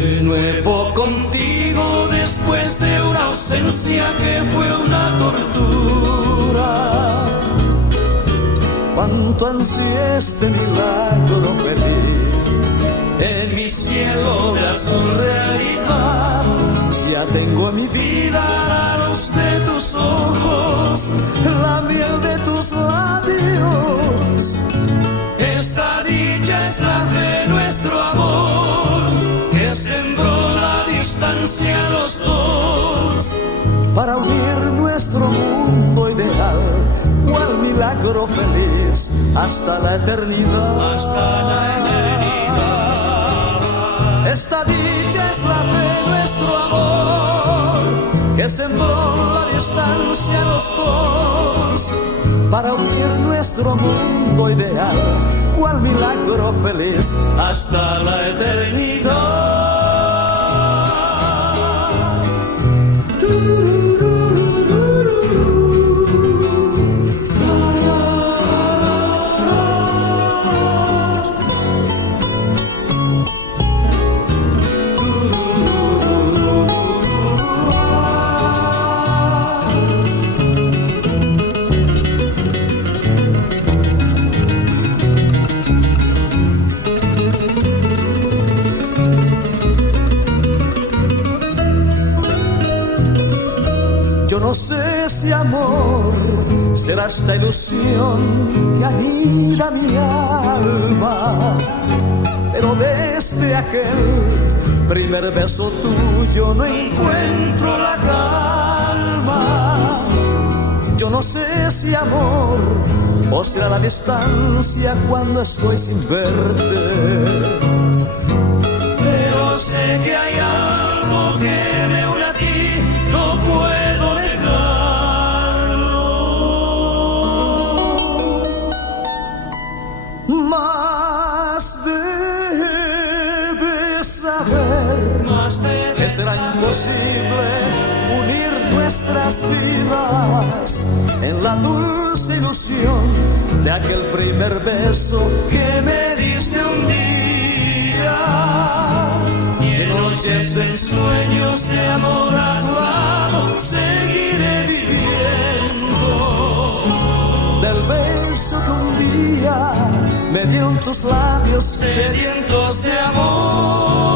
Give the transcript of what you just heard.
De nuevo contigo después de una ausencia que fue una tortura. Cuánto ansié este milagro feliz En mi cielo de azul realidad, ya tengo en mi vida la luz de tus ojos, la miel de tus labios. esta dicha es la fe, nuestro amor, que sembró la distancia a los dos. Para unir nuestro mundo ideal, cual milagro feliz hasta la eternidad. Hasta la eternidad. Esta dicha es la fe, nuestro amor, que sembró la distancia a los dos. Para unir nuestro mundo ideal, cual milagro feliz Hasta la eternidad. Yo no sé si amor será esta ilusión que anida mi alma, pero desde aquel primer beso tuyo no encuentro la calma. Yo no sé si amor o será la distancia cuando estoy sin verte, Pero sé que hay algo que me une a ti, no puedo negarlo. Mas debes saber Más debes que será imposible unir nuestras vidas en la dulce ilusión de aquel primer beso que me diste un día. Y en noches de ensueños de amor a tu lado seguiré viviendo. del beso que un día me dio en tus labios Sedientos de amor.